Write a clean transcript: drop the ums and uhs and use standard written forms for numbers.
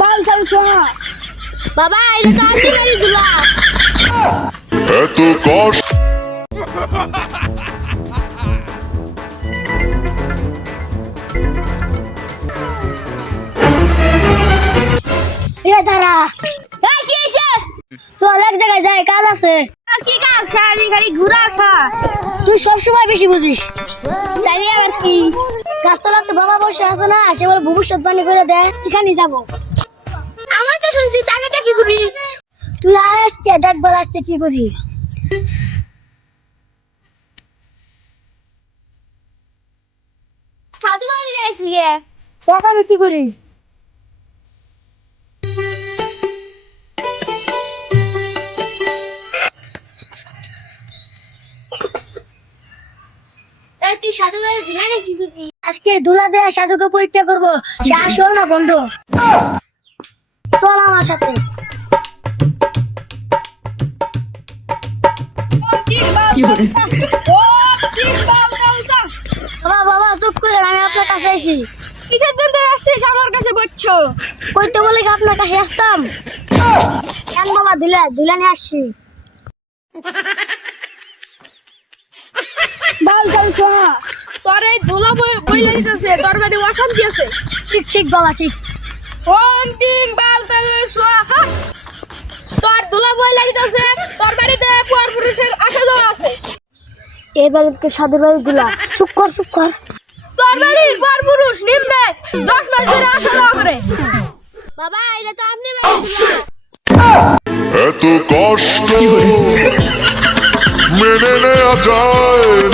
বাল চালছো না বাবা, এটা তো আমি মেরে দিলাম। এত কষ্ট দাঁড়া, কি হয়েছে? চল এক জায়গায় যাই, কাজ আছে। আর কি কাজ? সারাদিন খালি ঘুরার খা। তুই সবসময় বেশি বুঝিস। তাইলে আবার কি? গাছতলাতে বাবা বসে আছে না, সে বলে ভবিষ্যৎবাণী করে দেয়, এখানে যাবো। আমার তো শুনছি তাকে কি করি? তুই আজকে দেখবার আসতে কি করি? সাধু বাড়ি যাইছি গে, সকালে কি করিস? তুই সাধু বাড়ি ধুলা কি করবি? আজকে ধুলা দেয়া সাধুকে পরীক্ষা করবো, সে আসল না বন্ধ। চল আমার সাথে। বাবা বাবা চুপ করে, আমি আপনার কাছে আইছি। কিসের জন্য আসছিস আমার কাছে? বলছো কইতে বলে কি আপনার কাছে আসতাম? কেন বাবা, ধুলা ধুলা নিয়ে আসছি। বাল চালছো না, তোর এই ধুলা বই লাগিতেছে, তোর বাড়ি অশান্তি আছে। ঠিক ঠিক বাবা, ঠিক। অন্তিম বাল চালছো, তোর ধুলা বই লাগিতেছে, তোর বাড়িতে পর পুরুষের আসা যাওয়া আছে। এবারে তো সাধুর বাড়ি ধুলা। চুপ কর চুপ কর। তোর বাড়ির পর পুরুষ নিম্নে 10 মাস ধরে আসা যাওয়া করে। বাবা, এটা তো আপনি বাড়ি ধুলা। এত কষ্ট মেনে নেওয়া যায়